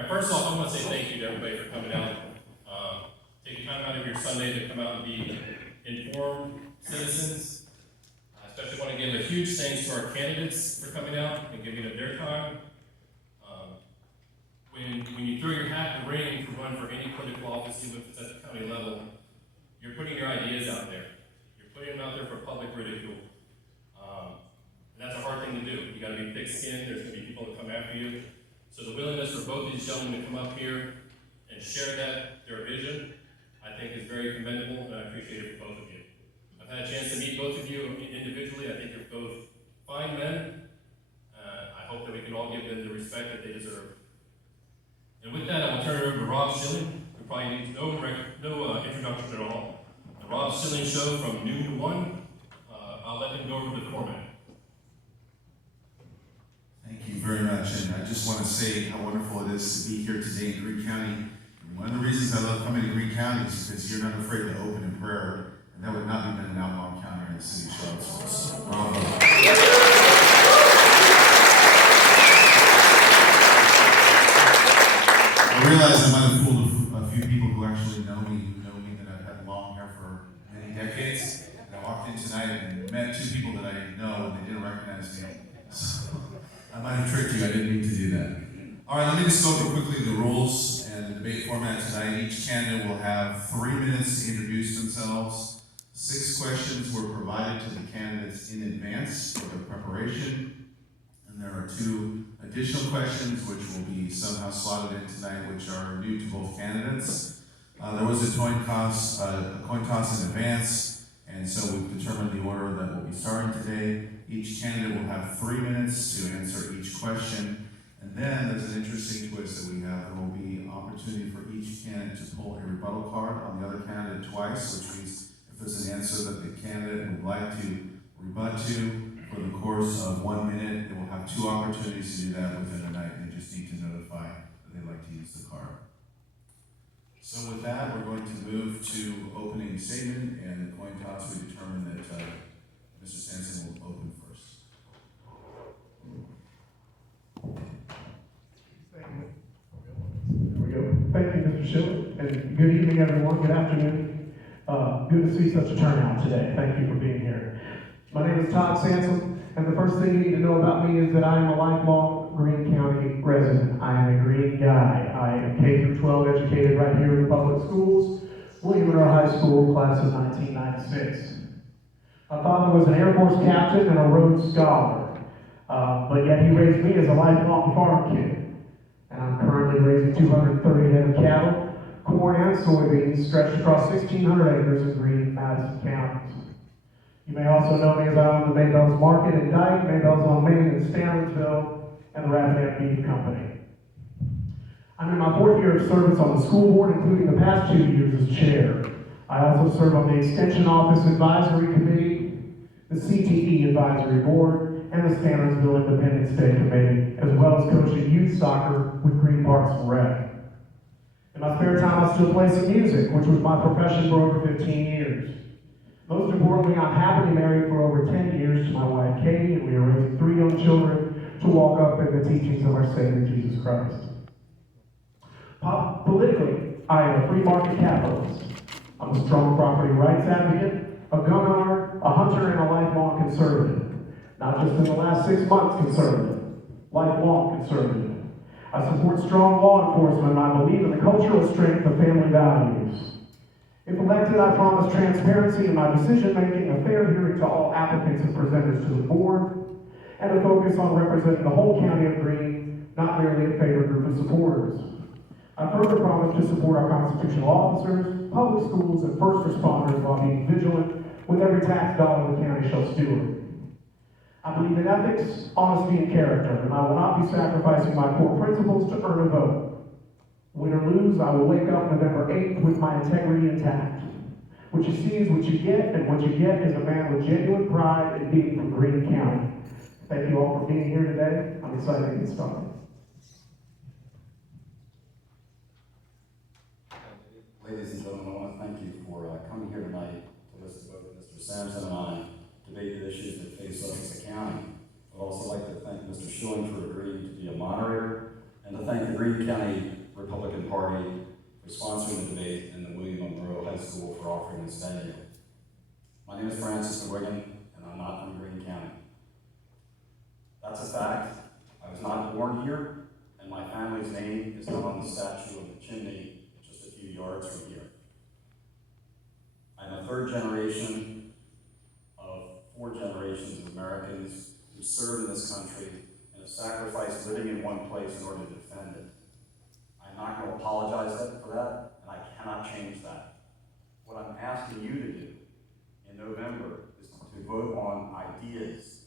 All right, first off, I want to say thank you to everybody for coming out. Taking time out of your Sunday to come out and be informed citizens. I especially want to give a huge thanks to our candidates for coming out and giving up their time. When you throw your hat in the ring to run for any political office, even if it's at the county level, you're putting your ideas out there. You're putting them out there for public ridicule. And that's a hard thing to do. You got to be thick-skinned. There's going to be people that come after you. So the willingness for both these gentlemen to come up here and share their vision, I think is very commendable, and I appreciate it for both of you. I've had a chance to meet both of you individually. I think you're both fine men. I hope that we can all give them the respect that they deserve. And with that, I will turn it over to Rob Schilling, who probably needs no introduction at all. The Rob Schilling Show from noon to 1. I'll let him go over the format. Thank you very much, and I just want to say how wonderful it is to be here today in Greene County. And one of the reasons I love coming to Greene County is because you're not afraid to open in prayer, and that would not be done in Outlaw County or in the city of Charlottesville. So, bravo. I realize I might have fooled a few people who actually know me, that I've had long hair for many decades. And I walked in tonight and met two people that I know, and they didn't recognize me. So, I might have tricked you, I didn't mean to do that. All right, let me just go over quickly the rules and the debate format tonight. Each candidate will have 3 minutes to introduce themselves. 6 questions were provided to the candidates in advance for their preparation. And there are 2 additional questions which will be somehow slotted in tonight, which are new to both candidates. There was a coin toss in advance, and so we've determined the order that we'll be starting today. Each candidate will have 3 minutes to answer each question. And then there's an interesting twist that we have. There will be an opportunity for each candidate to pull a rebuttal card on the other candidate twice, which means if there's an answer that the candidate would like to rebut to for the course of 1 minute, they will have 2 opportunities to do that within the night. They just need to notify that they'd like to use the card. So with that, we're going to move to opening statement, and the coin toss, we determined that Mr. Sansom will open first. There we go. Thank you, Mr. Schilling, and good evening, everyone. Good afternoon. Good to see such a turnout today. Thank you for being here. My name is Todd Sansom, and the first thing you need to know about me is that I am a lifelong Greene County resident. I am a Greene guy. I am K-12 educated right here in the public schools, William Monroe High School, class of 1996. My father was an Air Force captain and a Rhodes Scholar, but yet he raised me as a lifelong farm kid. And I'm currently raising 230 head of cattle, corn and soybeans stretched across 1,600 acres in Greene and Madison counties. You may also know me as I own the Maybell's Market in Dyke, Maybell's on Main in Stanlersville, and the Rapidan Beef Company. I'm in my 4th year of service on the school board, including the past 2 years as chair. I also serve on the Extension Office Advisory Committee, the CTE Advisory Board, and the Stanlersville Independence Day Committee, as well as coaching youth soccer with Green Parks and Rec. In my spare time, I still play some music, which was my profession for over 15 years. Most importantly, I'm happily married for over 10 years to my wife, Katie, and we are raising 3 young children to walk up in the teachings of our Savior, Jesus Christ. Politically, I am a free market capitalist. I'm a strong property rights advocate, a gun owner, a hunter, and a lifelong conservative. Not just in the last 6 months conservative, lifelong conservative. I support strong law enforcement, and I believe in the cultural strength of family values. If elected, I promise transparency in my decision-making, a fair hearing to all applicants and presenters to the board, and a focus on representing the whole county of Greene, not merely a favored group of supporters. I further promise to support our constitutional officers, public schools, and first responders while being vigilant with every tax dollar the county shall steward. I believe in ethics, honesty, and character, and I will not be sacrificing my core principles to earn a vote. Win or lose, I will wake up November 8th with my integrity intact. What you see is what you get, and what you get is a man with genuine pride in being from Greene County. Thank you all for being here today. I'm excited to get started. Ladies and gentlemen, I want to thank you for coming here tonight to listen to both Mr. Sansom and I debate the issues that face us as a county. I'd also like to thank Mr. Schilling for agreeing to be a moderator, and to thank the Greene County Republican Party for sponsoring the debate and the William Monroe High School for offering this venue. My name is McGuigan, and I'm not from Greene County. That's a fact. I was not born here, and my family's name is not on the statue of the chimney just a few yards from here. I'm a third generation of 4 generations of Americans who served in this country and have sacrificed living in one place in order to defend it. I'm not going to apologize for that, and I cannot change that. What I'm asking you to do in November is to vote on ideas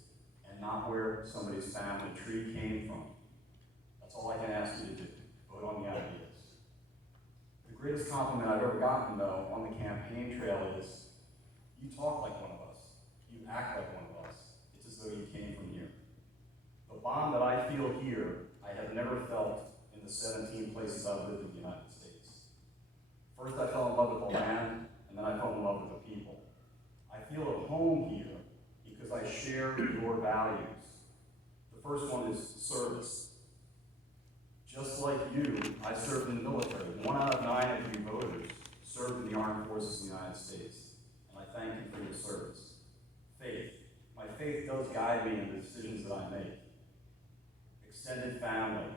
and not where somebody's family tree came from. That's all I can ask you to do. Vote on the ideas. The greatest compliment I've ever gotten, though, on the campaign trail is, you talk like one of us. You act like one of us. It's as though you came from here. The bond that I feel here, I have never felt in the 17 places I've lived in the United States. First, I fell in love with the land, and then I fell in love with the people. I feel at home here because I share your values. The first one is service. Just like you, I served in the military. 1 out of 9 of you voters served in the armed forces of the United States. And I thank you for your service. Faith. My faith does guide me in the decisions that I make. Extended family.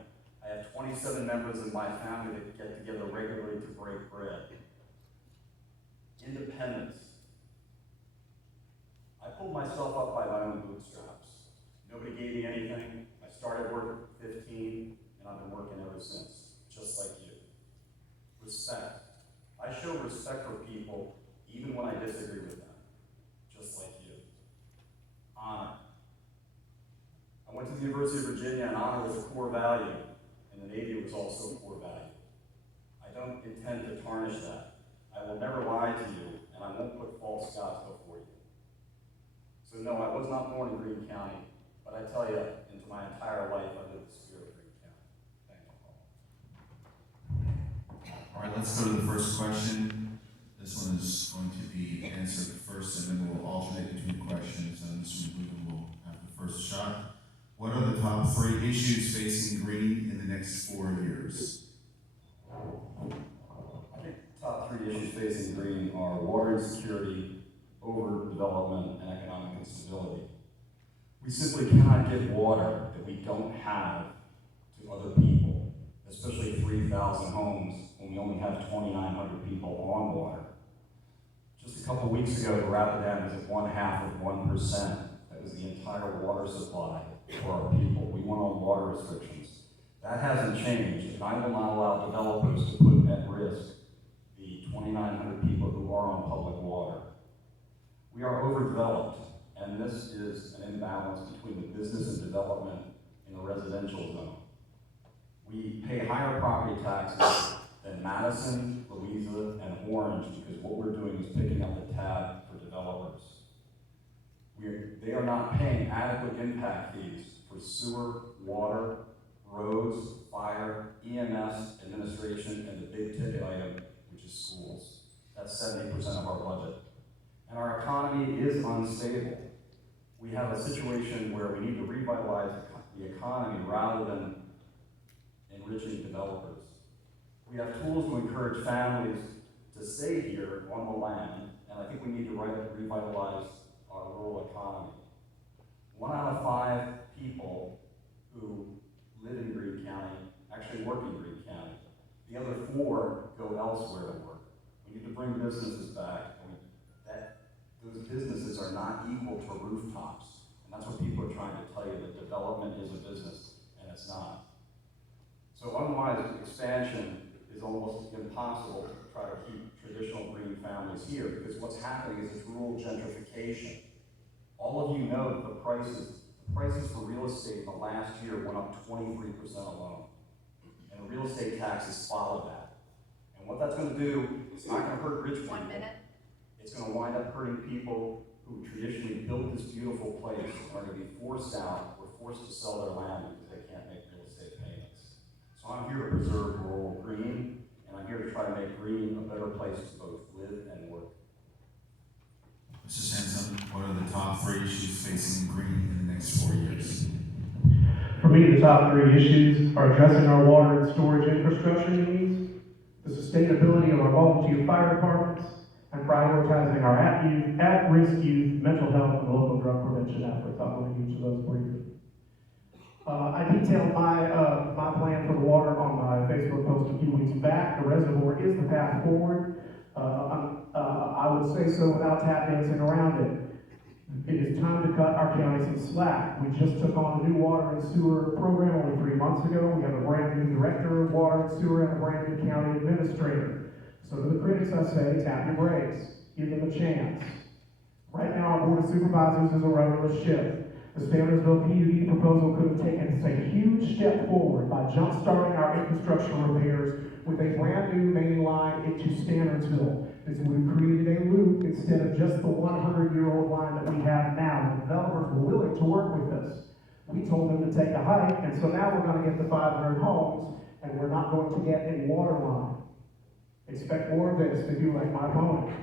I have 27 members in my family that get together regularly to break bread. Independence. I pulled myself up by my own bootstraps. Nobody gave me anything. I started work at 15, and I've been working ever since, just like you. Respect. I show respect for people even when I disagree with them, just like you. Honor. I went to the University of Virginia, and honor was a core value, and the Navy was also a core value. I don't intend to tarnish that. I will never lie to you, and I won't put false gods before you. So no, I was not born in Greene County, but I tell you, into my entire life, I lived the spirit of Greene County. Thank you, Paul. All right, let's go to the first question. This one is going to be answered first, and then we'll alternate between questions, and Mr. McGuigan will have the first shot. What are the top 3 issues facing Greene in the next 4 years? I think the top 3 issues facing Greene are water insecurity, overdevelopment, and economic instability. We simply cannot give water that we don't have to other people, especially 3,000 homes when we only have 2,900 people on water. Just a couple weeks ago, the Rapidan was at 0.5%. That was the entire water supply for our people. We went on water restrictions. That hasn't changed, and I will not allow developers to put at risk the 2,900 people who are on public water. We are overdeveloped, and this is an imbalance between the business and development in the residential zone. We pay higher property taxes than Madison, Louisa, and Orange because what we're doing is picking up the tab for developers. They are not paying adequate impact fees for sewer, water, roads, fire, EMS, administration, and the big ticket item, which is schools. That's 70% of our budget. And our economy is unstable. We have a situation where we need to revitalize the economy rather than enriching developers. We have tools to encourage families to stay here on the land, and I think we need to revitalize our rural economy. 1 out of 5 people who live in Greene County actually work in Greene County. The other 4 go elsewhere to work. We need to bring businesses back. Those businesses are not equal to rooftops. And that's what people are trying to tell you, that development is a business, and it's not. So unwise expansion is almost impossible to try to keep traditional Greene families here, because what's happening is it's rural gentrification. All of you know that the prices for real estate in the last year went up 23% alone. And the real estate taxes followed that. And what that's going to do is not going to hurt rich people. 1 minute. It's going to wind up hurting people who traditionally built this beautiful place and are going to be forced out or forced to sell their land because they can't make real estate payments. So I'm here to preserve rural Greene, and I'm here to try to make Greene a better place to both live and work. Mr. Sansom, what are the top 3 issues facing Greene in the next 4 years? For me, the top 3 issues are addressing our water and storage infrastructure needs, the sustainability of our volunteer fire departments, and prioritizing our at-risk youth, mental health, and local drug prevention efforts. I'll go into each of those briefly. I detailed my plan for the water on my Facebook post a few weeks back. The reservoir is the path forward. I would say so without tap dancing around it. It is time to cut our county some slack. We just took on a new water and sewer program only 3 months ago. We have a brand new director of water and sewer and a brand new county administrator. So to the critics I say, tap your brakes. Give them a chance. Right now, our Board of Supervisors is a rudderless ship. The Standardsville PUD proposal could have taken us a huge step forward by jump-starting our infrastructure repairs with a brand new main line into Standardsville. This would have created a loop instead of just the 100-year-old line that we have now. The developers were willing to work with us. We told them to take a hike, and so now we're going to get the 500 homes, and we're not going to get a water line. Expect more of this if you like my opponent.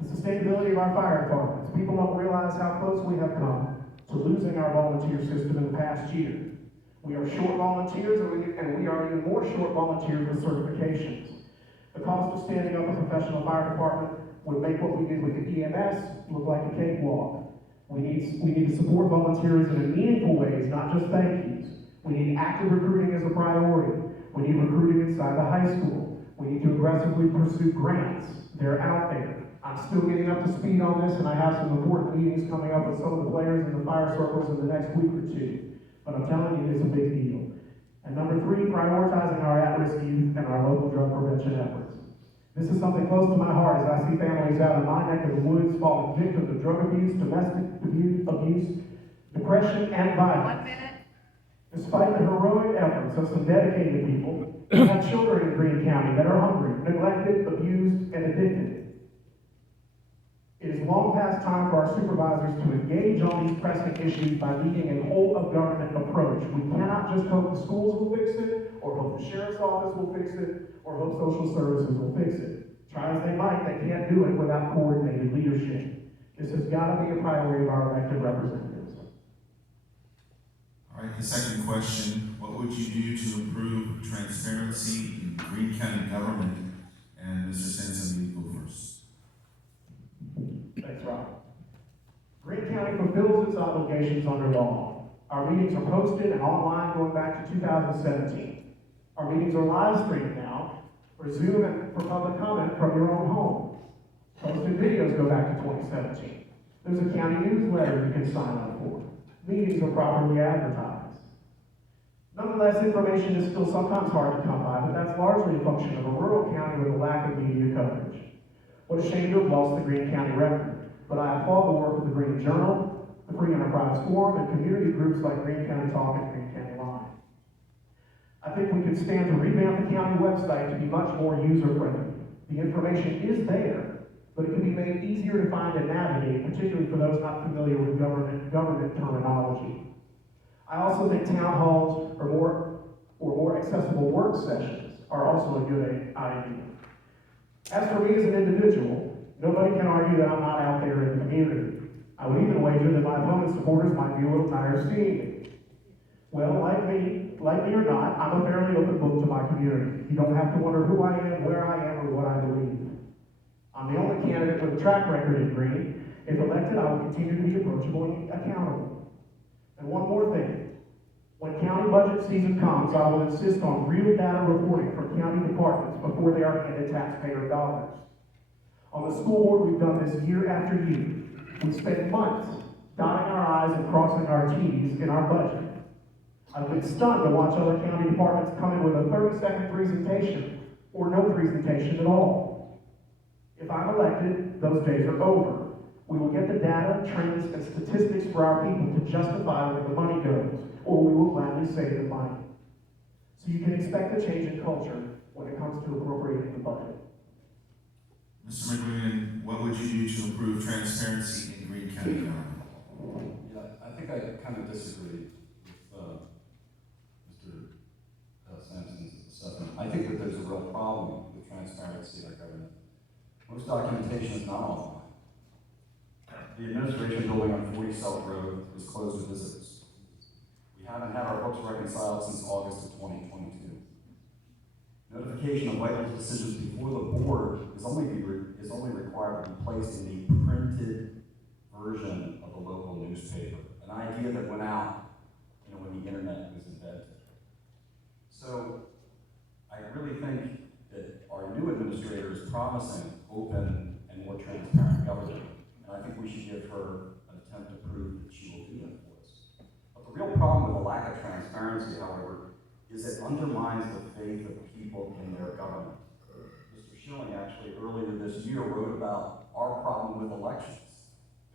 The sustainability of our fire departments. People don't realize how close we have come to losing our volunteer system in the past year. We are short volunteers, and we are even more short volunteers with certifications. The cost of standing up a professional fire department would make what we did with the EMS look like a cakewalk. We need to support volunteers in meaningful ways, not just thank yous. We need active recruiting as a priority. We need recruiting inside the high school. We need to aggressively pursue grants. They're out there. I'm still getting up to speed on this, and I have some important meetings coming up with some of the players in the fire circles in the next week or two. But I'm telling you, it's a big deal. And number 3, prioritizing our at-risk youth and our local drug prevention efforts. This is something close to my heart as I see families out in my neck of the woods falling victim to drug abuse, domestic abuse, depression, and violence. 1 minute. Despite the heroic efforts of some dedicated people, we have children in Greene County that are hungry, neglected, abused, and addicted. It is long past time for our supervisors to engage on these pressing issues by leading a whole-of-government approach. We cannot just hope the schools will fix it, or hope the sheriff's office will fix it, or hope social services will fix it. Try as they might, they can't do it without coordinated leadership. This has got to be a priority of our elected representatives. All right, the second question, what would you do to improve transparency in Greene County government? And Mr. Sansom, you go first. Thanks, Rob. Greene County fulfills its obligations under law. Our meetings are posted and online going back to 2017. Our meetings are live streamed now for Zoom and for public comment from your own home. Posted videos go back to 2017. There's a county newsletter you can sign up for. Meetings are properly advertised. Nonetheless, information is still sometimes hard to come by, but that's largely a function of a rural county with a lack of media coverage. What a shame to have lost the Greene County Record, but I applaud the work of the Greene Journal, the Free Enterprise Forum, and community groups like Greene County Talk and Greene County Line. I think we could stand to revamp the county website to be much more user-friendly. The information is there, but it can be made easier to find and navigate, particularly for those not familiar with government terminology. I also think town halls or more accessible work sessions are also a good idea. As for me as an individual, nobody can argue that I'm not out there in the community. I would even wager that my opponent's supporters might be a little tired of seeing me. Well, like me or not, I'm a fairly open book to my community. You don't have to wonder who I am, where I am, or what I believe. I'm the only candidate with a track record in Greene. If elected, I will continue to be approachable and accountable. And one more thing. When county budget season comes, I will insist on real data reporting from county departments before they are handed taxpayer dollars. On the school board, we've done this year after year. We spent months dotting our I's and crossing our T's in our budget. I've been stunned to watch other county departments come in with a 30-second presentation or no presentation at all. If I'm elected, those days are over. We will get the data, trends, and statistics for our people to justify where the money goes, or we will gladly save the money. So you can expect a change in culture when it comes to appropriating the budget. Mr. McGuigan, what would you do to improve transparency in Greene County government? Yeah, I think I kind of disagree with Mr. Sampson's assessment. I think that there's a real problem with transparency in our government. Most documentation is not online. The administration building on 40 South Road was closed to visitors. We We haven't had our books reconciled since August of 2022. Notification of vital decisions before the board is only required to be placed in the printed version of the local newspaper, an idea that went out, when the internet was invented. So I really think that our new administrator is promising open and more transparent government, and I think we should give her an attempt to prove that she will do that for us. But the real problem with the lack of transparency, however, is it undermines the faith of people in their government. Mr. Schilling actually earlier this year wrote about our problem with elections.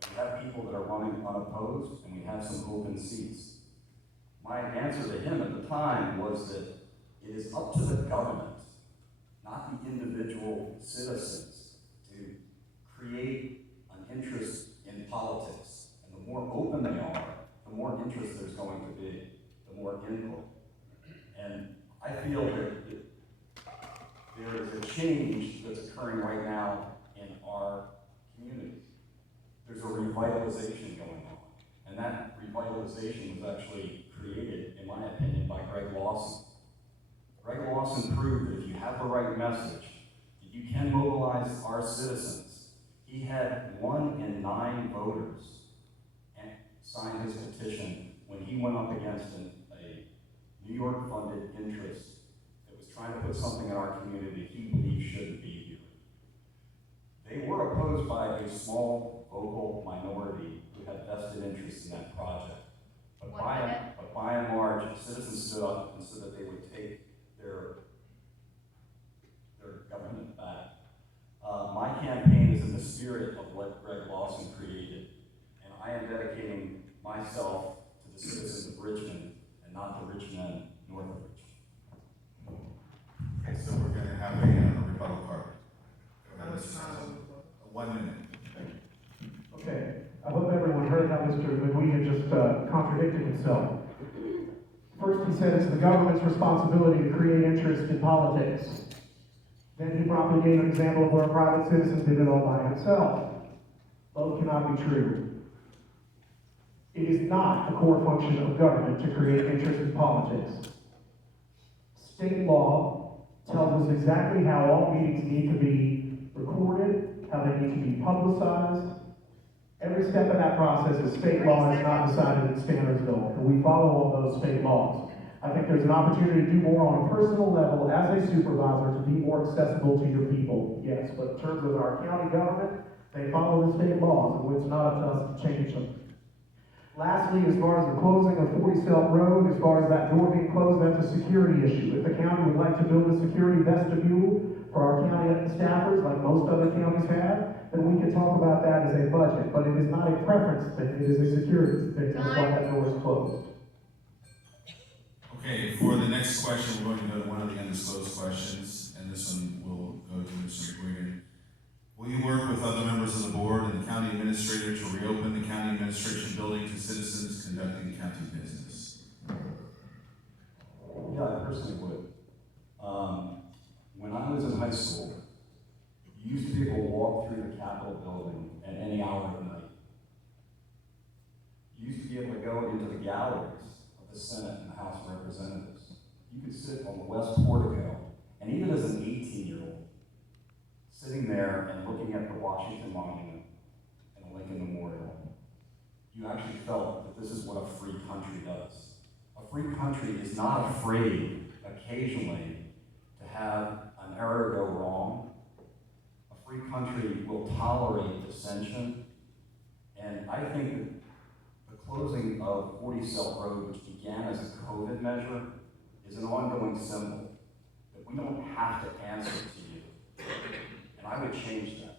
We have people that are running unopposed, and we have some open seats. My answer to him at the time was that it is up to the government, not the individual citizens, to create an interest in politics. And the more open they are, the more interest there's going to be, the more input. And I feel that there is a change that's occurring right now in our community. There's a revitalization going on. And that revitalization was actually created, in my opinion, by Greg Lawson. Greg Lawson proved that if you have the right message, that you can mobilize our citizens. He had 1 in 9 voters and signed his petition when he went up against a New York-funded interest that was trying to put something in our community he believed shouldn't be here. They were opposed by a small vocal minority who had vested interest in that project. But by and large, citizens stood up and said that they would take their government back. My campaign is in the spirit of what Greg Lawson created, and I am dedicating myself to the citizens of Richmond and not the rich men north of Richmond. Okay, so we're going to have a rebuttal card. A 1 minute. Okay, I hope everyone heard how Mr. McGuigan just contradicted himself. First, he said it's the government's responsibility to create interest in politics. Then he promptly gave an example of where a private citizen did it all by himself. Both cannot be true. It is not a core function of government to create interest in politics. State law tells us exactly how all meetings need to be recorded, how they need to be publicized. Every step of that process is state law. It's not decided in Stannersville, and we follow all those state laws. I think there's an opportunity to do more on a personal level as a supervisor to be more accessible to your people, yes, but in terms of our county government, they follow the state laws, and it's not up to us to change them. Lastly, as far as the closing of 40 Selt Road, as far as that door being closed, that's a security issue. If the county would like to build a security vestibule for our county staffers, like most other counties have, then we can talk about that as a budget, but it is not a preference thing, it is a security thing, that's why that door is closed. Okay, for the next question, we're going to go to one of the undisclosed questions, and this one will go to Mr. McGuigan. Will you work with other members of the board and the county administrator to reopen the county administration building to citizens conducting county business? Yeah, I personally would. When I was in high school, you used to be able to walk through the Capitol building at any hour of the night. You used to be able to go into the galleries of the Senate and the House of Representatives. You could sit on the West Portico, and even as an 18-year-old, sitting there and looking at the Washington Monument and the Lincoln Memorial, you actually felt that this is what a free country does. A free country is not afraid, occasionally, to have an error go wrong. A free country will tolerate dissension. And I think that the closing of 40 Selt Road, which began as a COVID measure, is an ongoing symbol that we don't have to answer to you. And I would change that.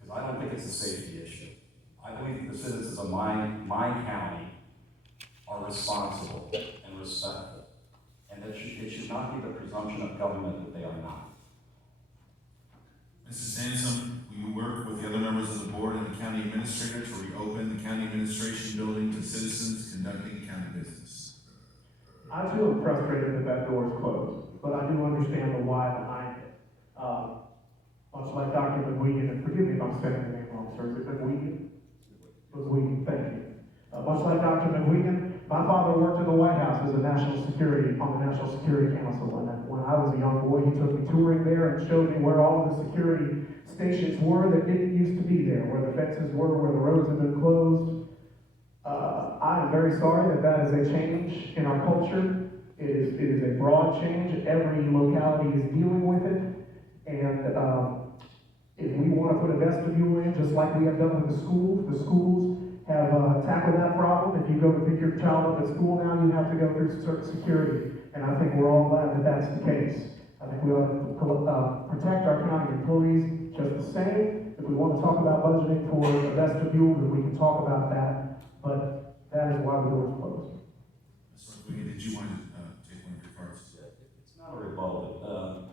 Because I don't think it's a safety issue. I believe that the citizens of my county are responsible and respectful. And that it should not be the presumption of government that they are not. Mrs. Sansom, will you work with the other members of the board and the county administrator to reopen the county administration building to citizens conducting county business? I too am frustrated that that door is closed, but I do understand the why behind it. Much like Dr. McGuigan, and forgive me if I'm saying the name wrong, sir, is it McGuigan? McGuigan, thank you. Much like Dr. McGuigan, My father worked in the White House as a national security, on the National Security Council, and when I was a young boy, he took me touring there and showed me where all of the security stations were that didn't used to be there, where the fences were, where the roads had been closed. I am very sorry that that is a change in our culture. It is a broad change. Every locality is dealing with it, and if we want to put a vestibule in, just like we have done with the schools have tackled that problem. If you go to pick your child up at school now, you have to go through certain security, and I think we're all glad that that's the case. I think we ought to protect our county employees just the same. If we want to talk about budgeting for a vestibule, then we can talk about that, but that is why the door is closed. Mr. McGuigan, did you want to take one of your cards? It's not a rebuttal.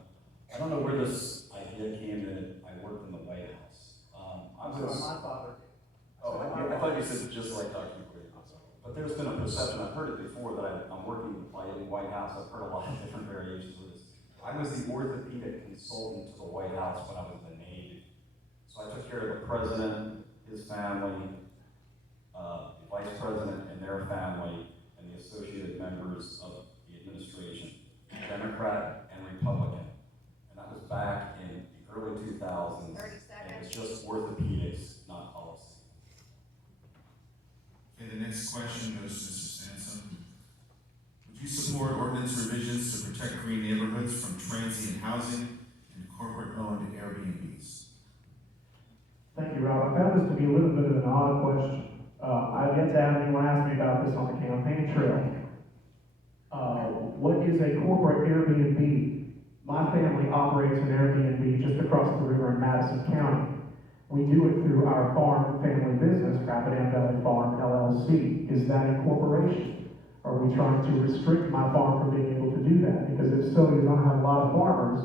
I don't know where this idea came in. I worked in the White House. My father. Oh, I thought you said just like Dr. McGuigan. But there's been a perception, I've heard it before, that I'm working like in the White House. I've heard a lot of different variations of this. I was the orthopedic consultant to the White House when I was in the Navy. So I took care of the president, his family, the vice president and their family, and the associated members of the administration, Democrat and Republican. And that was back in the early 2000s. 30 seconds. And it was just orthopedics, not policy. Okay, the next question goes to Mr. Sansom. Would you support ordinance revisions to protect green neighborhoods from transient housing and corporate-owned Airbnbs? Thank you, Rob. I found this to be a little bit of an odd question. I've yet to have anyone ask me about this on the campaign trail. What is a corporate Airbnb? My family operates an Airbnb just across the river in Madison County. We do it through our farm family business, Rapidan Valley Farm LLC. Is that a corporation? Are we trying to restrict my farm from being able to do that? Because if so, you're going to have a lot of farmers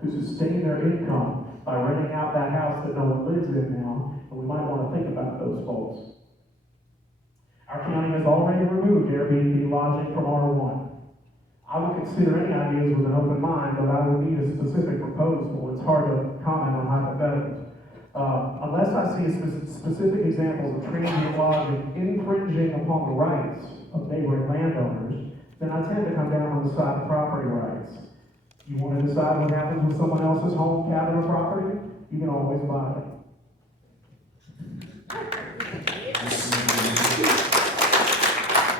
who sustain their income by renting out that house that no one lives in now, and we might want to think about those folks. Our county has already removed Airbnb lodging from R1. I would consider any ideas with an open mind, but I would need a specific proposal. It's hard to comment on hypotheticals. Unless I see specific examples of transient lodging infringing upon the rights of neighboring landowners, then I tend to come down on the side of property rights. You want to decide what happens with someone else's home, cabin, or property? You can always buy it.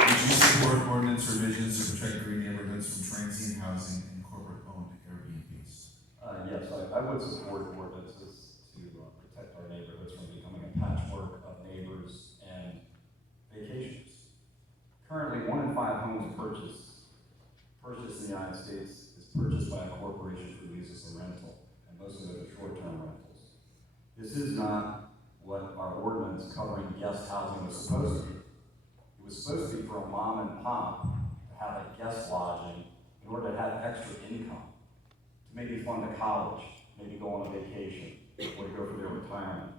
Would you support ordinance revisions to protect green neighborhoods from transient housing and corporate-owned Airbnbs? Yes, I would support ordinances to protect our neighborhoods from becoming a patchwork of neighbors and vacations. Currently, 1 in 5 homes purchased in the United States is purchased by a corporation who uses a rental, and most of those are short-term rentals. This is not what our ordinance covering guest housing was supposed to be. It was supposed to be for a mom and pop to have a guest lodging in order to have extra income, to maybe fund a college, maybe go on a vacation, or to go for their retirement.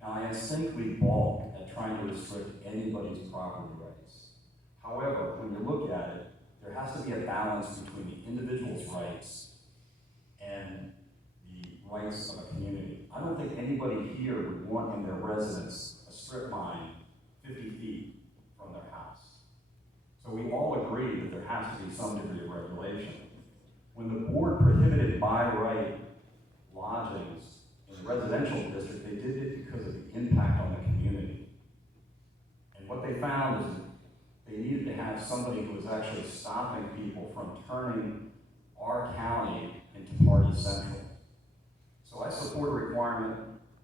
Now, I instinctively balk at trying to restrict anybody's property rights. However, when you look at it, there has to be a balance between the individual's rights and the rights of a community. I don't think anybody here would want in their residence a strip mine 50 feet from their house. So we all agree that there has to be some degree of regulation. When the board prohibited by right lodgings in the residential district, they did it because of the impact on the community. And what they found is that they needed to have somebody who was actually stopping people from turning our county into party central. So I support a requirement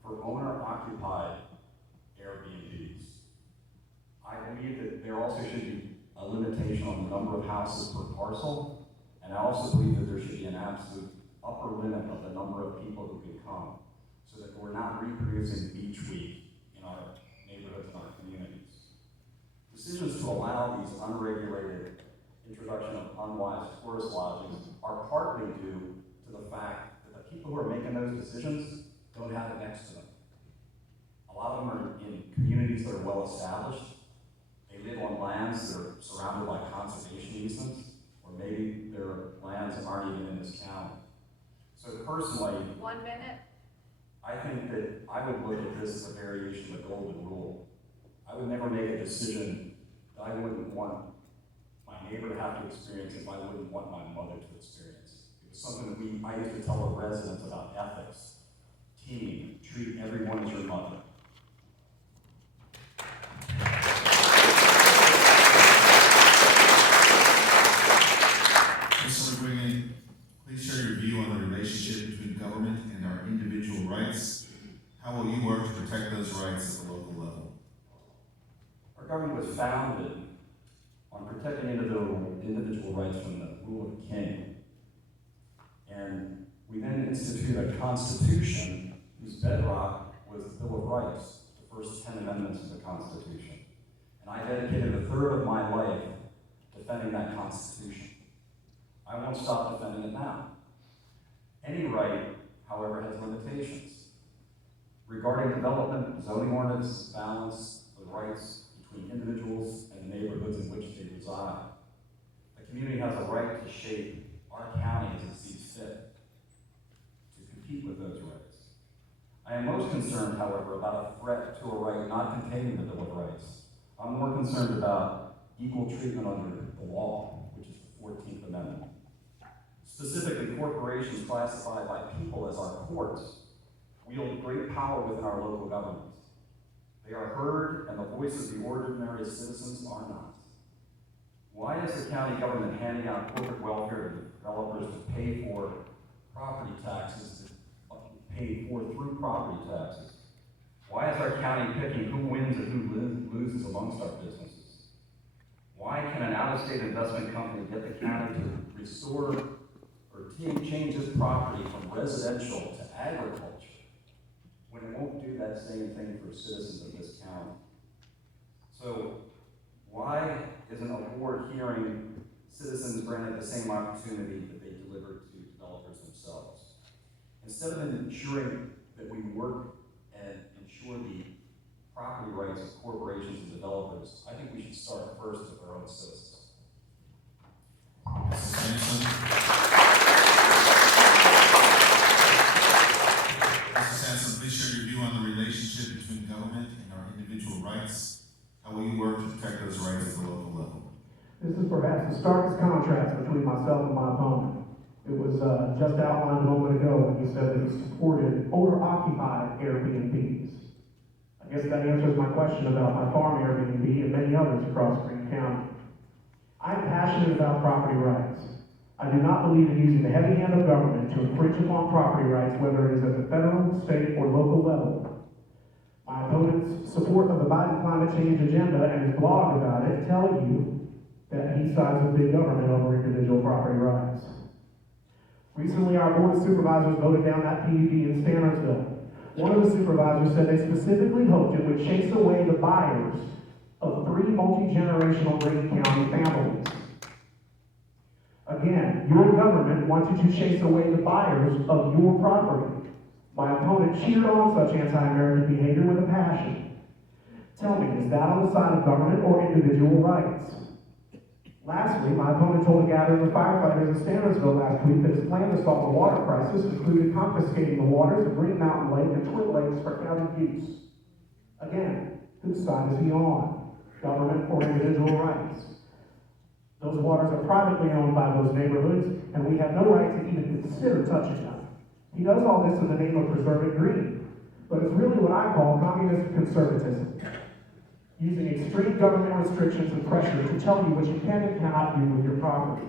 for owner-occupied Airbnbs. I believe that there also should be a limitation on the number of houses per parcel, and I also believe that there should be an absolute upper limit of the number of people who can come, so that we're not reproducing beach week in our neighborhoods and our communities. Decisions to allow these unregulated introduction of unwise tourist lodgings are partly due to the fact that the people who are making those decisions don't have it next to them. A lot of them are in communities that are well established. They live on lands that are surrounded by conservation easements, or maybe their lands that aren't even in this county. So personally, 1 minute. I think that I would look at this as a variation of the golden rule. I would never make a decision that I wouldn't want my neighbor to have to experience if I wouldn't want my mother to experience. It was something that I used to tell the residents about ethics. Team, treat everyone as your mother. Mr. McGuigan, please share your view on the relationship between government and our individual rights. How will you work to protect those rights at the local level? Our government was founded on protecting individual rights from the rule of the king. And we then instituted a constitution whose bedrock was the Bill of Rights, the first 10 amendments of the Constitution. And I dedicated a third of my life defending that Constitution. I won't stop defending it now. Any right, however, has limitations. Regarding development, zoning ordinance balance the rights between individuals and the neighborhoods in which they reside. The community has a right to shape our county as it sees fit, to compete with those rights. I am most concerned, however, about a threat to a right not contained in the Bill of Rights. I'm more concerned about equal treatment under the law, which is the 14th Amendment. Specifically, corporations classified by people as our courts wield great power within our local governments. They are heard, and the voices of the ordinary citizens are not. Why is the county government handing out corporate welfare to developers to pay for property taxes, paid for through property taxes? Why is our county picking who wins and who loses amongst our businesses? Why can an out-of-state investment company get the county to restore or change its property from residential to agriculture when it won't do that same thing for citizens of this county? So why isn't a board hearing citizens granted the same opportunity that they delivered to developers themselves? Instead of ensuring that we work and ensure the property rights of corporations and developers, I think we should start first with our own citizens. Mrs. Sansom. Mrs. Sansom, please share your view on the relationship between government and our individual rights. How will you work to protect those rights at the local level? This is perhaps the starkest contrast between myself and my opponent. It was just outlined a moment ago when he said that he supported owner-occupied Airbnbs. I guess that answers my question about my farm Airbnb and many others across Greene County. I'm passionate about property rights. I do not believe in using the heavy hand of government to infringe upon property rights, whether it is at the federal, state, or local level. My opponent's support of the Biden climate change agenda and his blog about it tell you that he sides with big government over individual property rights. Recently, our Board of Supervisors voted down that PUD in Stannersville. One of the supervisors said they specifically hoped it would chase away the buyers of 3 multi-generational Greene County families. Again, your government wanted to chase away the buyers of your property. My opponent cheered on such anti-American behavior with a passion. Tell me, is that on the side of government or individual rights? Lastly, my opponent told a gathering of firefighters in Stannersville last week that his plan to solve the water crisis included confiscating the waters of Green Mountain Lake and Twin Lakes for county use. Again, whose side is he on? Government or individual rights? Those waters are privately owned by those neighborhoods, and we have no right to even consider touching them. He does all this in the name of preserving green, but it's really what I call communist conservatism. Using extreme government restrictions and pressure to tell you what you can and cannot do with your property.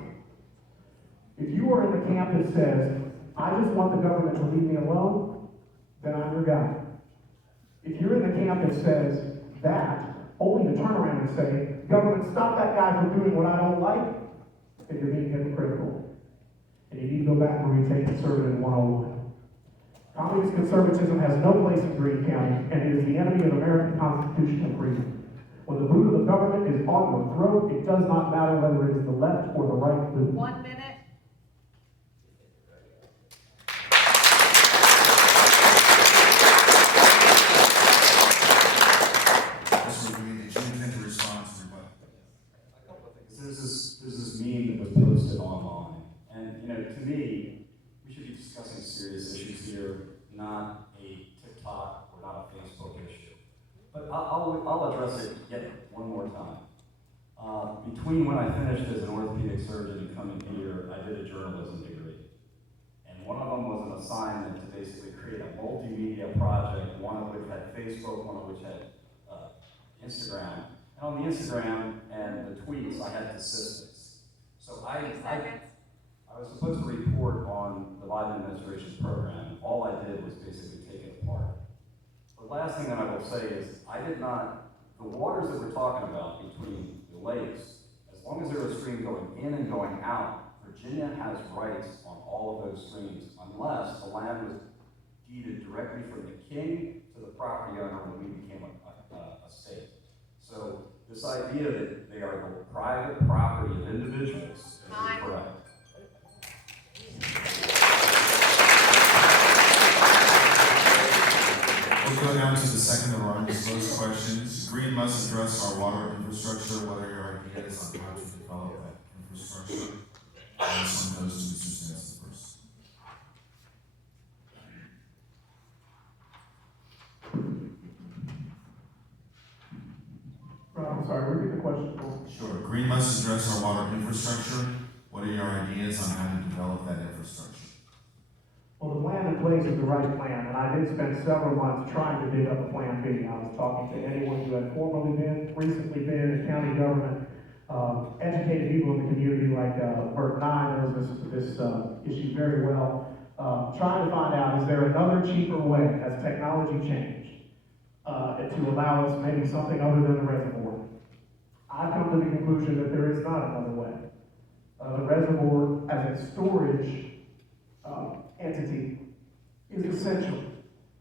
If you are in the camp that says, I just want the government to leave me alone, then I'm your guy. If you're in the camp that says that, only to turn around and say, government, stop that guy from doing what I don't like, then you're being hypocritical. And you need to go back and retake Conservative 101. Communist conservatism has no place in Greene County, and it is the enemy of American constitutional freedom. When the boot of the government is on your throat, it does not matter whether it is the left or the right boot. 1 minute. Mr. McGuigan, did you intend to respond to rebuttal? A couple of things. There's this meme that was posted online, and to me, we should be discussing serious issues here, not a TikTok or not a Facebook issue. But I'll address it yet one more time. Between when I finished as an orthopedic surgeon and coming here, I did a journalism degree. And one of them was an assignment to basically create a multimedia project, one of which had Facebook, one of which had Instagram. And on the Instagram and the tweets, I had statistics. So I was supposed to report on the Biden administration's program. All I did was basically take it apart. The last thing that I will say is, the waters that we're talking about between the lakes, as long as there is a stream going in and going out, Virginia has rights on all of those streams, unless the land was deeded directly from the king to the property owner when we became a state. So this idea that they are the private property of individuals is incorrect. We'll go down to the second of our undisclosed questions. Greene must address our water infrastructure. What are your ideas on how to develop that infrastructure? And this one goes to Mr. Sansom first. I'm sorry, repeat the question. Sure. Greene must address our water infrastructure. What are your ideas on how to develop that infrastructure? Well, the plan in place is the right plan, and I did spend several months trying to dig up a plan B. I was talking to anyone who had recently been in county government, educated people in the community like Bert Nye knows this issue very well, trying to find out, is there another cheaper way, as technology changed, to allow us maybe something other than the reservoir? I've come to the conclusion that there is not another way. The reservoir as a storage entity is essential.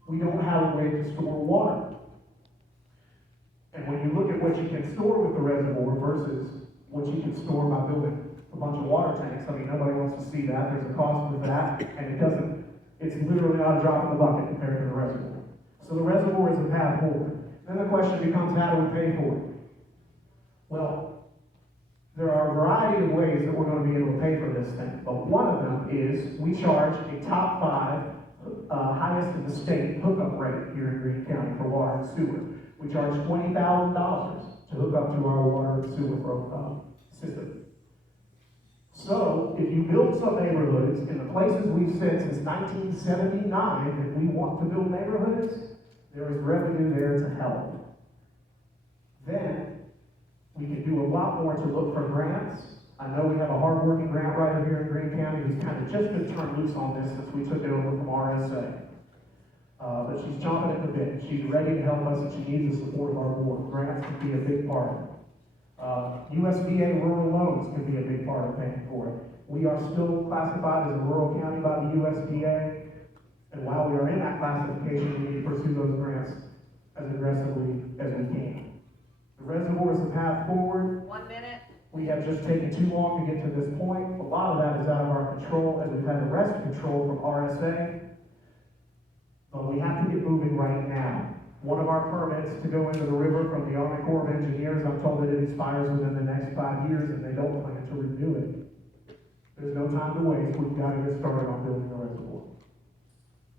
We don't have a way to store water. And when you look at what you can store with the reservoir versus what you can store by building a bunch of water tanks, I mean, nobody wants to see that. There's a cost with that, and it's literally not a drop in the bucket compared to the reservoir. So the reservoir is the path forward. Then the question becomes, how do we pay for it? Well, there are a variety of ways that we're going to be able to pay for this thing, but one of them is we charge a top 5, highest in the state hookup rate here in Greene County for water and sewer. We charge $20,000 to hook up to our water and sewer system. So, if you build some neighborhoods in the places we've said since 1979 that we want to build neighborhoods, there is revenue there to help. Then, we can do a lot more to look for grants. I know we have a hard-working grant writer here in Greene County who's kind of just been turned loose on this since we took it over from RSA. But she's chomping at the bit. She's ready to help us, and she needs the support of our board. Grants can be a big part of it. USDA rural loans can be a big part of paying for it. We are still classified as a rural county by the USDA, and while we are in that classification, we need to pursue those grants as aggressively as we can. The reservoir is the path forward. 1 minute. We have just taken too long to get to this point. A lot of that is out of our control, as we've had arrest control from RSA. But we have to get moving right now. One of our permits to go into the river from the Army Corps of Engineers, I'm told that it expires within the next 5 years, and they don't plan to renew it. There's no time to waste. We've got to get started on building the reservoir.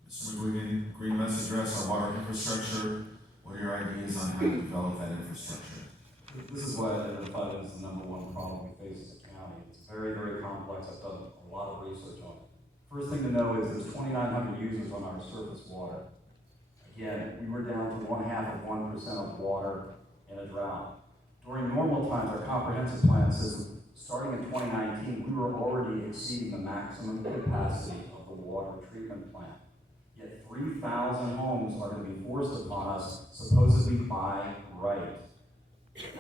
Mr. McGuigan, Greene must address our water infrastructure. What are your ideas on how to develop that infrastructure? This is what I identified as the #1 problem we face as a county. It's very, very complex. I've done a lot of research on it. First thing to know is there's 2,900 users on our surface water. Again, we were down to 0.5% of water in a drought. During normal times, our comprehensive plan says, starting in 2019, we were already exceeding the maximum capacity of the water treatment plant. Yet 3,000 homes are going to be forced upon us, supposedly by right.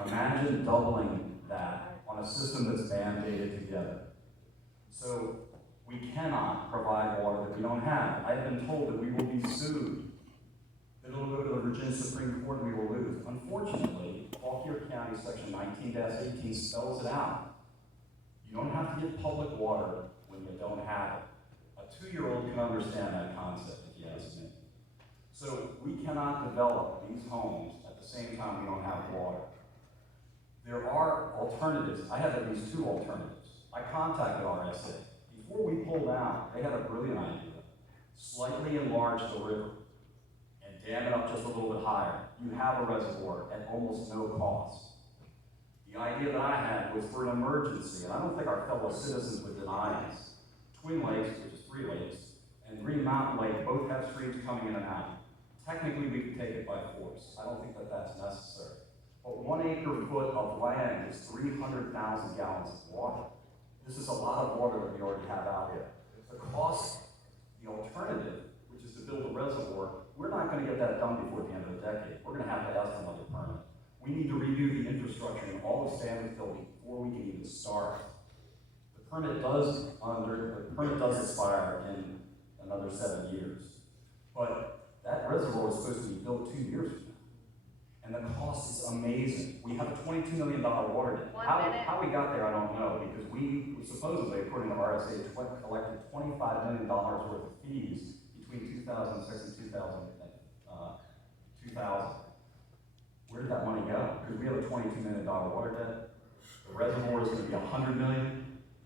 Imagine doubling that on a system that's mandated together. So we cannot provide water that we don't have. I've been told that we will be sued, that it'll go to the Virginia Supreme Court and we will lose. Unfortunately, Fauquier County Section 19-18 spells it out. You don't have to get public water when you don't have it. A 2-year-old can understand that concept, if you ask me. So we cannot develop these homes at the same time we don't have water. There are alternatives. I have at least 2 alternatives. I contacted RSA. Before we pulled out, they had a brilliant idea. Slightly enlarge the river and dam it up just a little bit higher. You have a reservoir at almost no cost. The idea that I had was for an emergency, and I don't think our fellow citizens would deny us. Twin Lakes, which is 3 lakes, and Green Mountain Lake both have streams coming in and out. Technically, we could take it by force. I don't think that that's necessary. But 1 acre foot of land is 300,000 gallons of water. This is a lot of water that we already have out here. The cost, the alternative, which is to build a reservoir, we're not going to get that done before the end of the decade. We're going to have to ask for another permit. We need to redo the infrastructure in all of Stanley's building before we can even start. The permit does expire in another 7 years. But that reservoir is supposed to be built 2 years from now. And the cost is amazing. We have a $22 million water debt. How we got there, I don't know, because we supposedly, according to RSA, collected $25 million worth of fees between 2006 and 2000. Where did that money go? Because we have a $22 million water debt. The reservoir is going to be $100 million.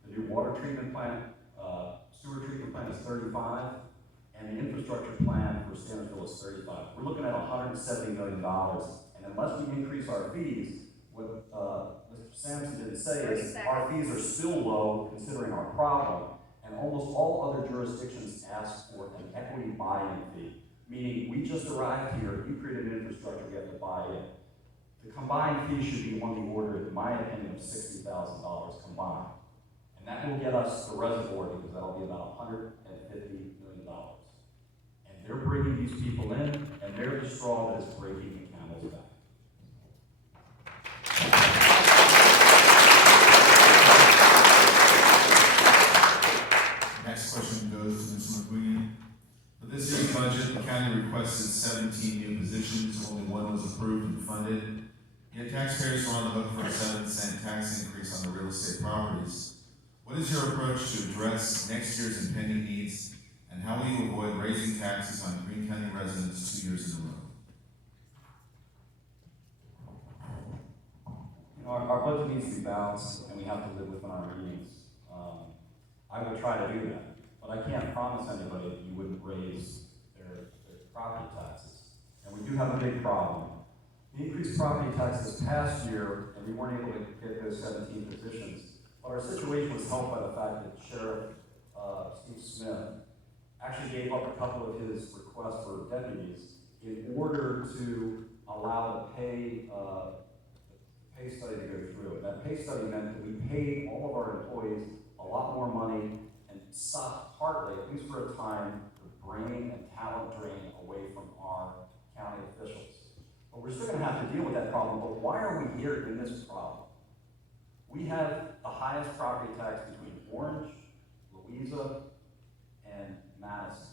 The new water treatment plant, sewer treatment plant is 35, and the infrastructure plan for Stannisville is 35. We're looking at $170 million, and unless we increase our fees, what Mr. Sansom didn't say is our fees are still low considering our problem, and almost all other jurisdictions ask for an equity buy-in fee, meaning we just arrived here, you created an infrastructure, we have to buy in. The combined fee should be on the order, in my opinion, of $60,000 combined. And that will get us the reservoir because that'll be about $150 million. And they're bringing these people in, and they're the straw that is breaking the camel's back. Next question goes to Mr. McGuigan. For this year's budget, the county requested 17 new positions, only 1 was approved and funded. Yet taxpayers are on the hook for a 7-cent tax increase on the real estate properties. What is your approach to address next year's impending needs, and how will you avoid raising taxes on Greene County residents 2 years in a row? You know, our budget needs to be balanced, and we have to live within our means. I will try to do that, but I can't promise anybody that you wouldn't raise their property taxes. And we do have a big problem. The increased property tax this past year, and we weren't able to get those 17 positions, but our situation was helped by the fact that Sheriff Steve Smith actually gave up a couple of his requests for deputies in order to allow the pay study to go through. And that pay study meant that we paid all of our employees a lot more money and stopped partly, at least for a time, the brain and talent drain away from our county officials. But we're still going to have to deal with that problem. But why are we here in this problem? We have the highest property tax between Orange, Louisa, and Madison.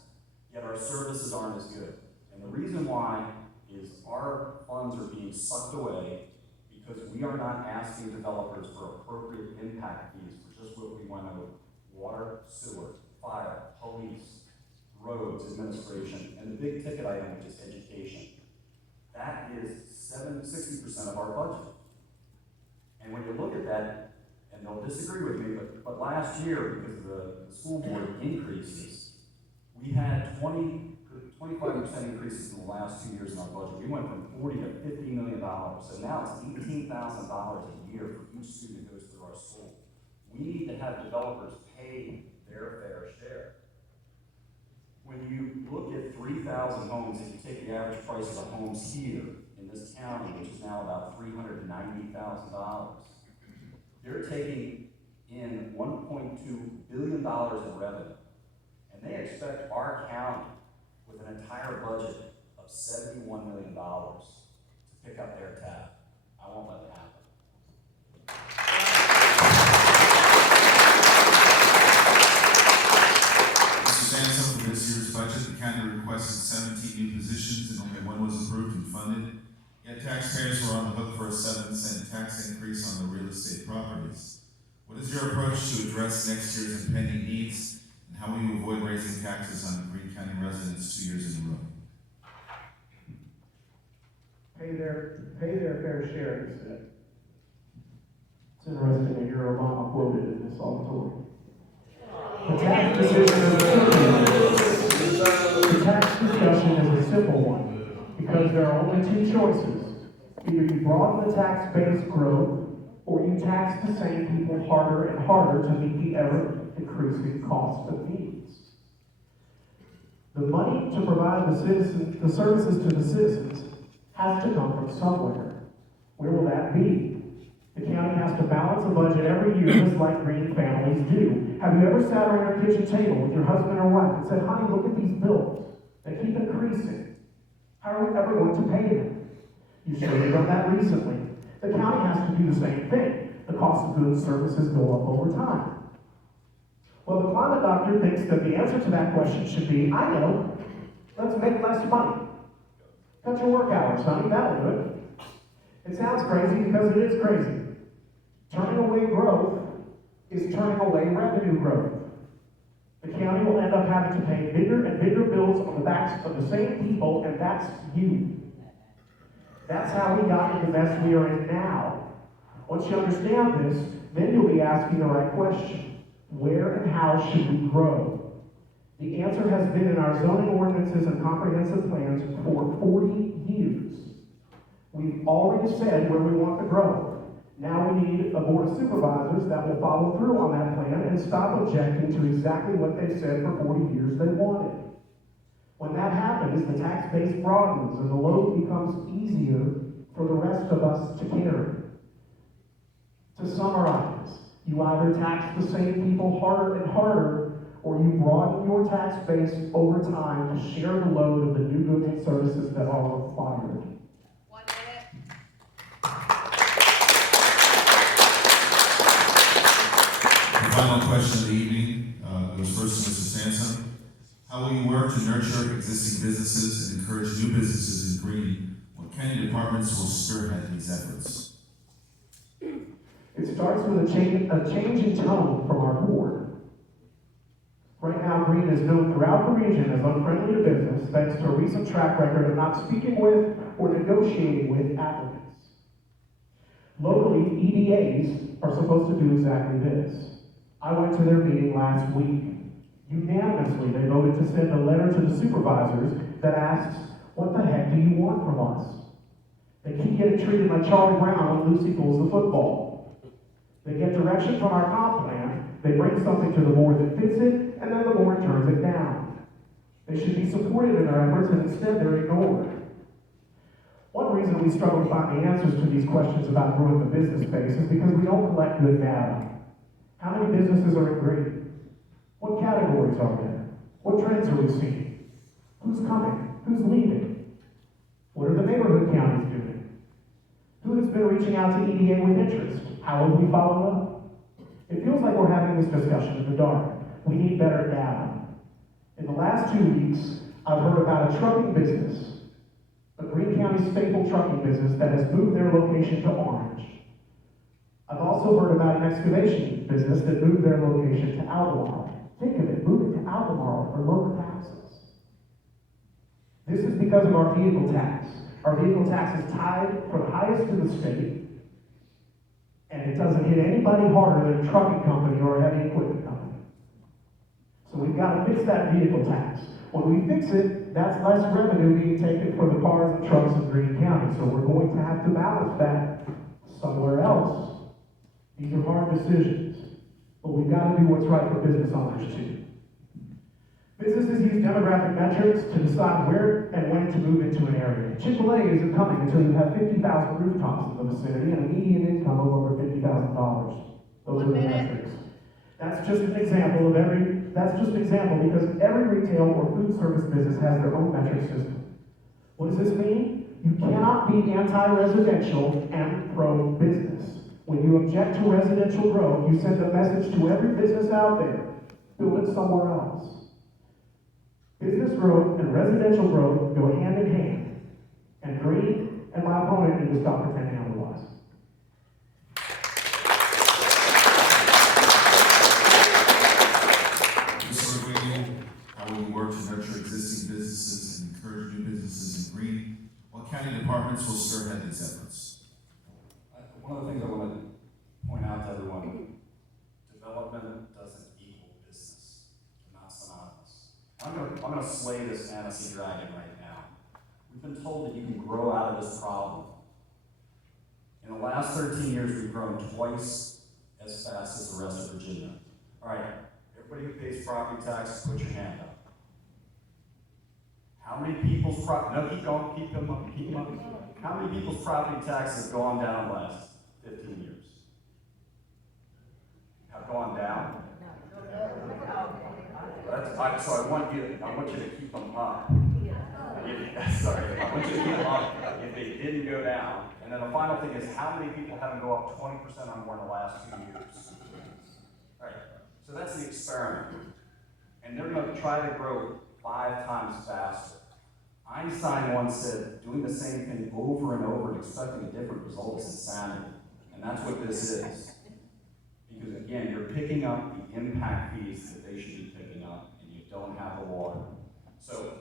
Yet our services aren't as good. And the reason why is our funds are being sucked away because we are not asking developers for appropriate impact fees for just what we want to know: water, sewer, fire, police, roads, administration, and the big ticket item, which is education. That is 60% of our budget. And when you look at that, and they'll disagree with me, but last year, because of the school board increases, we had 25% increases in the last 2 years in our budget. We went from $40 to $50 million. So now it's $18,000 a year for each student that goes through our school. We need to have developers pay their fair share. When you look at 3,000 homes, if you take the average price of the homes here in this county, which is now about $390,000, they're taking in $1.2 billion in revenue. And they expect our county, with an entire budget of $71 million, to pick up their tab. I won't let it happen. Sansom, for this year's budget, the county requested 17 new positions and only 1 was approved and funded. Yet taxpayers were on the hook for a 7-cent tax increase on the real estate properties. What is your approach to address next year's impending needs, and how will you avoid raising taxes on Greene County residents 2 years in a row? Pay their fair share, he said. It's interesting to hear Obama quoted in this auditorium. The tax discussion is a simple one, because there are only 2 choices. Either you broaden the tax base growth, or you tax the same people harder and harder to meet the ever-increasing cost of needs. The money to provide the services to the citizens has to come from somewhere. Where will that be? The county has to balance a budget every year, just like Greene families do. Have you ever sat around your kitchen table with your husband or wife and said, honey, look at these bills. They keep increasing. How are we ever going to pay them? You should have done that recently. The county has to do the same thing. The cost of goods and services go up over time. Well, the climate doctor thinks that the answer to that question should be, I know, let's make less money. Cut your work hours, honey, that'll do it. It sounds crazy because it is crazy. Turning away growth is turning away revenue growth. The county will end up having to pay bigger and bigger bills on the backs of the same people, and that's you. That's how we got in the mess we are in now. Once you understand this, then you'll be asking the right question. Where and how should we grow? The answer has been in our zoning ordinances and comprehensive plans for 40 years. We've already said where we want to grow. Now we need a board of supervisors that will follow through on that plan and stop objecting to exactly what they said for 40 years they wanted. When that happens, the tax base broadens and the load becomes easier for the rest of us to carry. To summarize, you either tax the same people harder and harder, or you broaden your tax base over time to share the load of the new goods and services that are required. 1 minute. The final question of the evening goes first to Mr. Sansom. How will you work to nurture existing businesses and encourage new businesses in Greene? What county departments will spearhead these efforts? It starts with a change in tone from our board. Right now, Greene is known throughout the region as unfriendly to business, thanks to a recent track record of not speaking with or negotiating with applicants. Locally, EDAs are supposed to do exactly this. I went to their meeting last week. Unanimously, they voted to send a letter to the supervisors that asks, what the heck do you want from us? They keep getting treated like Charlie Brown when Lucy pulls the football. They get direction from our comp plan, they bring something to the board that fits it, and then the board turns it down. They should be supported in their efforts, and instead they're ignored. One reason we struggle to find the answers to these questions about growing the business base is because we don't collect good data. How many businesses are in Greene? What categories are there? What trends are we seeing? Who's coming? Who's leaving? What are the neighborhood counties doing? Who has been reaching out to EDA with interest? How will we follow up? It feels like we're having this discussion in the dark. We need better data. In the last 2 weeks, I've heard about a trucking business, a Greene County staple trucking business that has moved their location to Orange. I've also heard about an excavation business that moved their location to Albemarle. Think of it, moving to Albemarle for lower taxes. This is because of our vehicle tax. Our vehicle tax is tied for the highest in the state, and it doesn't hit anybody harder than a trucking company or a heavy equipment company. So we've got to fix that vehicle tax. When we fix it, that's less revenue being taken for the cars and trucks in Greene County. So we're going to have to balance that somewhere else. These are hard decisions, but we've got to do what's right for business owners too. Businesses use demographic metrics to decide where and when to move into an area. Chick-fil-A isn't coming until you have 50,000 rooftops in the vicinity and a median income of over $50,000. Those are the metrics. That's just an example because every retail or food service business has their own metric system. What does this mean? You cannot be anti-residential and pro-business. When you object to residential growth, you send a message to every business out there, build it somewhere else. Business growth and residential growth go hand in hand, and Greene and my opponent need to stop pretending otherwise. Mr. McGuigan, how will you work to nurture existing businesses and encourage new businesses in Greene? What county departments will spearhead these efforts? One of the things I want to point out to everyone, development doesn't equal business. They're not synonymous. I'm gonna slay this fantasy dragon right now. We've been told that you can grow out of this problem In the last 13 years, we've grown twice as fast as the rest of Virginia. All right, everybody who pays property tax, put your hand up. How many people's property, no, keep going, keep them up, keep them up. How many people's property taxes have gone down the last 15 years? Have gone down? So I want you to keep them up. Sorry, I want you to keep them up if they didn't go down. And then the final thing is, how many people haven't go up 20% or more in the last 2 years? All right, so that's the experiment. And they're going to try to grow 5 times faster. Einstein once said, doing the same thing over and over and expecting a different result is insanity. And that's what this is. Because again, you're picking up the impact fees that they should be picking up, and you don't have the water. So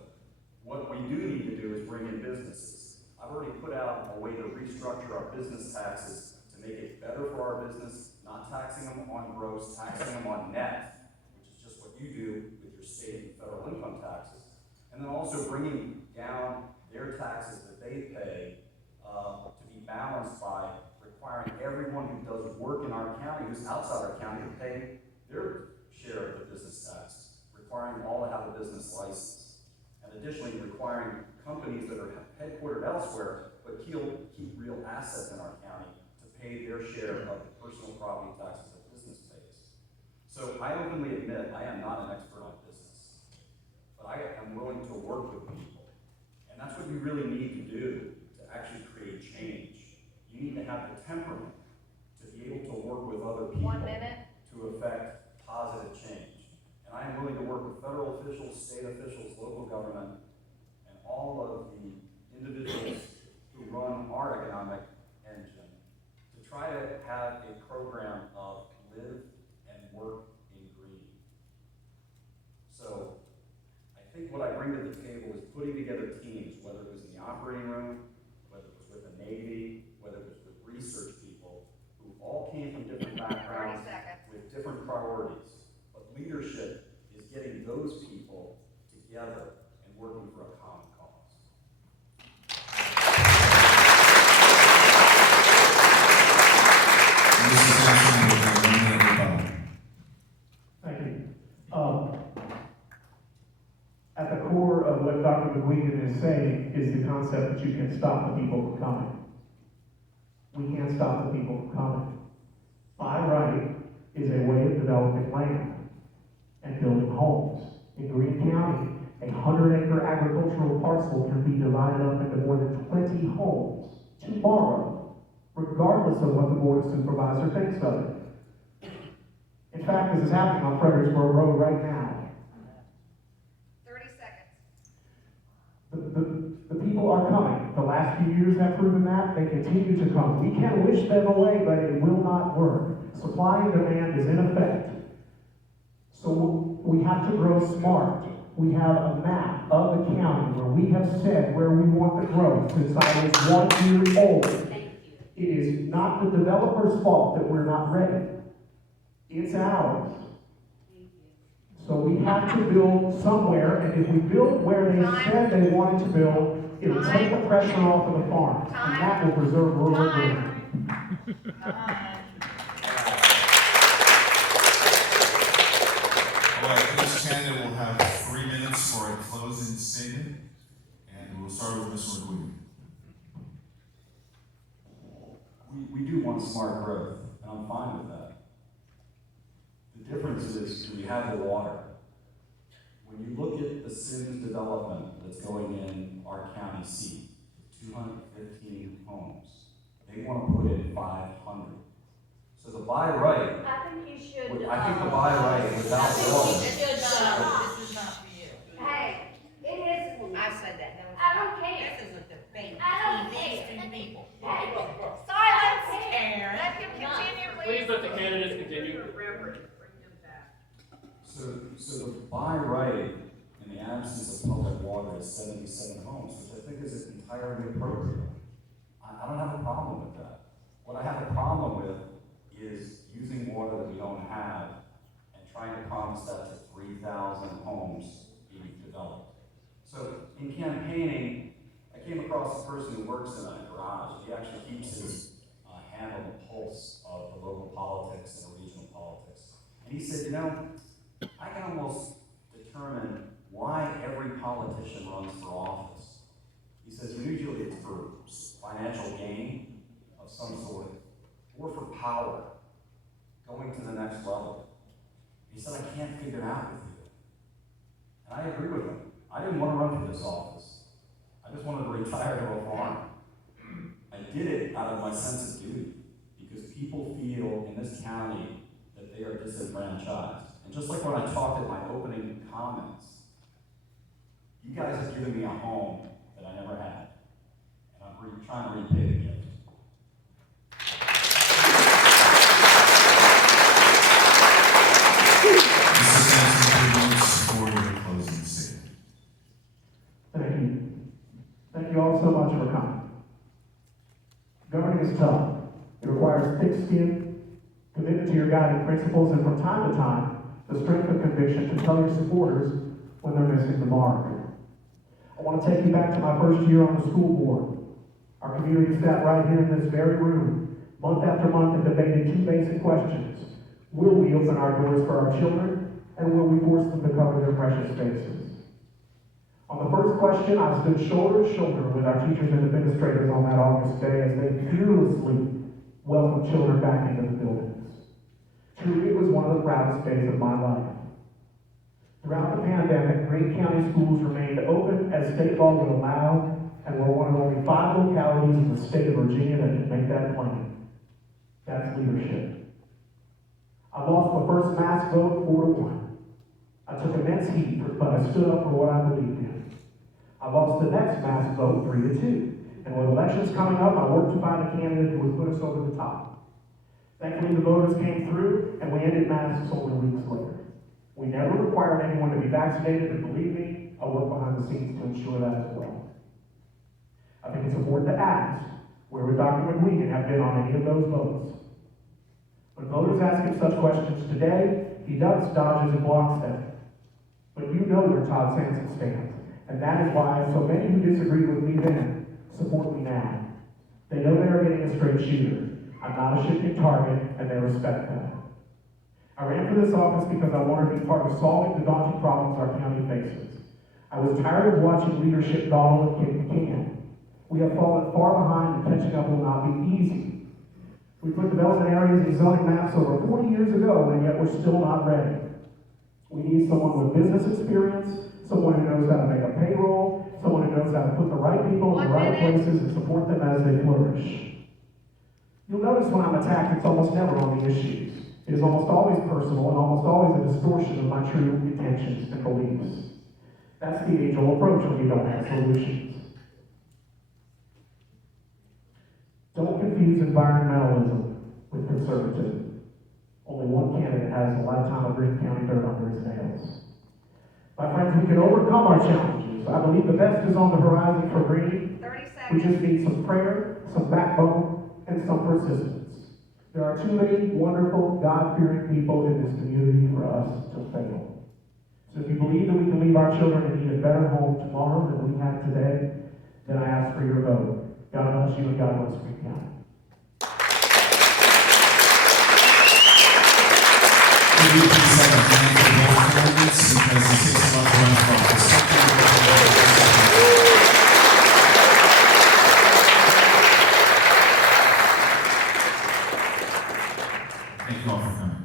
what we do need to do is bring in businesses. I've already put out a way to restructure our business taxes to make it better for our business, not taxing them on gross, taxing them on net, which is just what you do with your state and federal income taxes. And then also bringing down their taxes that they pay to be balanced by requiring everyone who does work in our county, who's outside our county, to pay their share of the business tax, requiring all to have a business license. And additionally, requiring companies that are headquartered elsewhere but keep real assets in our county to pay their share of the personal property taxes that business pays. So I openly admit I am not an expert on business, but I am willing to work with people. And that's what you really need to do to actually create change. You need to have the temperament to be able to work with other people 1 minute. to affect positive change. And I am willing to work with federal officials, state officials, local government, and all of the individuals who run our economic engine to try to have a program of live and work in green. So I think what I bring to the table is putting together teams, whether it was in the operating room, whether it was with the Navy, whether it was with research people, who all came from different backgrounds 30 seconds. with different priorities. But leadership is getting those people together and working for a common cause. Mrs. Sansom, with the 1 minute rebuttal. Thank you. At the core of what Dr. McGuigan is saying is the concept that you can stop the people from coming. We can't stop the people from coming. By right is a way of developing land and building homes. In Greene County, a 100-acre agricultural parcel can be divided up into more than 20 homes tomorrow, regardless of what the Board of Supervisors thinks of it. In fact, this is happening on Fredericksburg Road right now. 30 seconds. The people are coming. The last few years have proven that. They continue to come. We can wish them away, but it will not work. Supply and demand is in effect. So we have to grow smart. We have a map of the county where we have said where we want the growth since I was 1 year old. It is not the developer's fault that we're not ready. It's ours. So we have to build somewhere, and if we build where they said they wanted to build, it'll take the pressure off of the farms, and that will preserve rural green. All right, Ms. Candidate will have 3 minutes for a closing statement, and we'll start with Mr. McGuigan. We do want smart growth, and I'm fine with that. The difference is we have the water. When you look at the Sims development that's going in our county seat, 215 homes, they want to put in 500. So the buy right, I think you should. I think the buy right without water. This is not for you. Hey, it is. I said that. I don't care. This is a debate I don't between these care. two people. Hey, Silence, Karen. Let him continue, Please let the candidates continue. So the buy right in the absence of public water is 77 homes, which I think is entirely appropriate. I don't have a problem with that. What I have a problem with is using water that we don't have and trying to promise that to 3,000 homes being developed. So in campaigning, I came across a person who works in a garage. He actually keeps his handle the pulse of the local politics and the regional politics. And he said, you know, I can almost determine why every politician runs for office. He says, usually it's for financial gain of some sort, or for power, going to the next level. He said, I can't figure it out with you. And I agree with him. I didn't want to run for this office. I just wanted to retire to a farm. I did it out of my sense of duty, because people feel in this county that they are disenfranchised. And just like when I talked at my opening comments, you guys have given me a home that I never had. And I'm trying to repay the gift. Mr. Sansom, 3 minutes for your closing statement. Thank you. Thank you all so much for coming. Governing is tough. It requires thick skin, commitment to your guiding principles, and from time to time, the strength of conviction to tell your supporters when they're missing the mark. I want to take you back to my first year on the school board. Our community sat right here in this very room, month after month, and debated 2 basic questions. Will we open our doors for our children, and will we force them to cover their precious faces? On the first question, I stood shoulder to shoulder with our teachers and administrators on that August day as they fearlessly welcomed children back into the buildings. Truly, it was one of the proudest days of my life. Throughout the pandemic, Greene County schools remained open as state law would allow, and were one of only 5 localities in the state of Virginia that could make that claim. That's leadership. I lost the first mass vote 4-1. I took immense heat, but I stood up for what I believed in. I lost the next mass vote 3-2. And with elections coming up, I worked to find a candidate who would put us over the top. Thankfully, the voters came through, and we ended masks only weeks later. We never required anyone to be vaccinated, and believe me, I work behind the scenes to ensure that as well. I think it's important to ask, where would Dr. McGuigan have been on any of those votes? When voters ask him such questions today, he ducks, dodges, and blocks them. But you know where Todd Sansom stands, and that is why so many who disagreed with me then support me now. They know they are getting a straight shooter. I'm not a shifting target, and they respect that. I ran for this office because I wanted to be part of solving the daunting problems our county faces. I was tired of watching leadership dawdle and kick the can. We have fallen far behind, and catching up will not be easy. We put development areas in zoning maps over 40 years ago, and yet we're still not ready. We need someone with business experience, someone who knows how to make a payroll, someone who knows how to put the right people in the right places and support them as they flourish. You'll notice when I'm attacked, it's almost never on the issues. It is almost always personal and almost always a distortion of my true intentions and beliefs. That's the age-old approach when you don't have solutions. Don't confuse environmentalism with conservatism. Only one candidate has a lifetime of Greene County dirt under his nails. My friends, we can overcome our challenges. I believe the best is on the horizon for Greene. 30 We seconds. just need some prayer, some backbone, and some persistence. There are too many wonderful, God-fearing people in this community for us to fail. So if you believe that we can leave our children in an even better home tomorrow than we have today, then I ask for your vote. God bless you and God bless Greene County. Maybe you can set a plan for both candidates because it takes a lot to run for office. Thank you all for coming.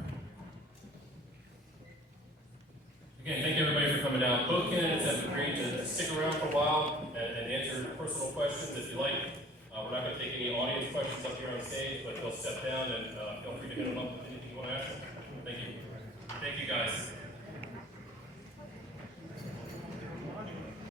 Again, thank you everybody for coming out. Both candidates have agreed to stick around for a while and answer personal questions if you like. We're not going to take any audience questions up here on stage, but they'll step down and feel free to hit them up with anything you want to ask them. Thank you. Thank you guys.